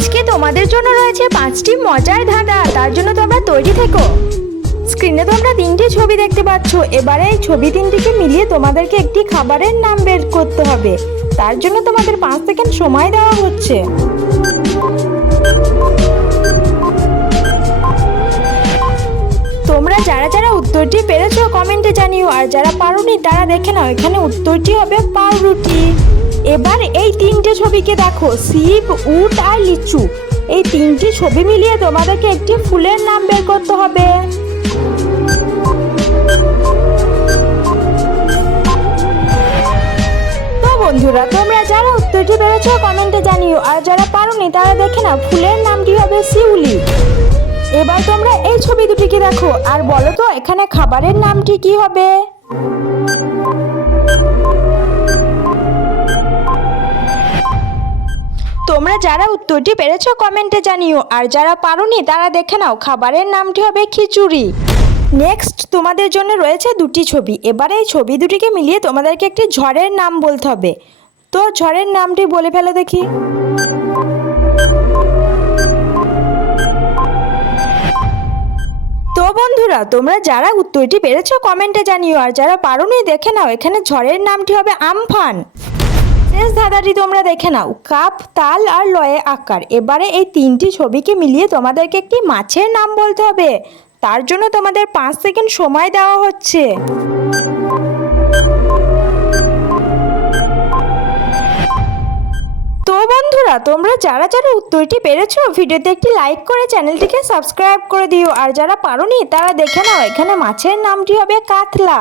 তোমাদের জন্য রয়েছে পাঁচটি মজার ধাঁধা, তার জন্য তোমরা তৈরি থেকো। স্ক্রিনে তোমরা তিনটি ছবি দেখতে পাচ্ছ। এবারে এই ছবি তিনটিকে মিলিয়ে তোমাদেরকে একটি খাবারের নাম বের করতে হবে। তার জন্য তোমাদের পাঁচ সেকেন্ড সময় দেওয়া হচ্ছে। তোমরা যারা যারা উত্তরটি পেরেছ, কমেন্টে জানিও। আর যারা পারোনি, তারা দেখে নাও, এখানে উত্তরটি হবে পাউরুটি। এবার এই তিনটে ছবিকে দেখো, শিব, উট আর লিচু। এই তিনটি ছবি মিলিয়ে তোমাদেরকে একটি ফুলের নাম বের করতে হবে। তো বন্ধুরা, তোমরা যারা উত্তরটি পেরেছ কমেন্টে জানিও। আর যারা পারোনি, তারা দেখে নাও, ফুলের নামটি হবে শিউলি। এবার তোমরা এই ছবি দুটিকে দেখো। আর বলো তো, এখানে খাবারের নামটি কি হবে? তোমরা যারা উত্তরটি পেরেছ কমেন্টে জানিও, আর যারা পারোনি তারা দেখে নাও, খাবারের নামটি হবে খিচুড়ি। নেক্সট তোমাদের জন্য রয়েছে দুটি ছবি। এবারে এই ছবি দুটিকে মিলিয়ে তোমাদেরকে একটি ঝড়ের নাম বলতে হবে। তো ঝড়ের নামটি বলে ফেলে দেখি। তো বন্ধুরা, তোমরা যারা উত্তরটি পেরেছ কমেন্টে জানিও, আর যারা পারোনি দেখে নাও, এখানে ঝড়ের নামটি হবে আমফান। শেষ ধাঁধাটি তোমরা দেখে নাও। কাপ, তাল আর লয়ে আকার। এবারে এই তিনটি ছবিকে মিলিয়ে তোমাদেরকে একটি মাছের নাম বলতে হবে। তার জন্য তোমাদের পাঁচ সেকেন্ড সময় দেওয়া হচ্ছে। তো বন্ধুরা, তোমরা যারা যারা উত্তরটি পেরেছ, ভিডিওতে একটি লাইক করে চ্যানেলটিকে সাবস্ক্রাইব করে দিও। আর যারা পারোনি, তারা দেখে নাও, এখানে মাছের নামটি হবে কাতলা।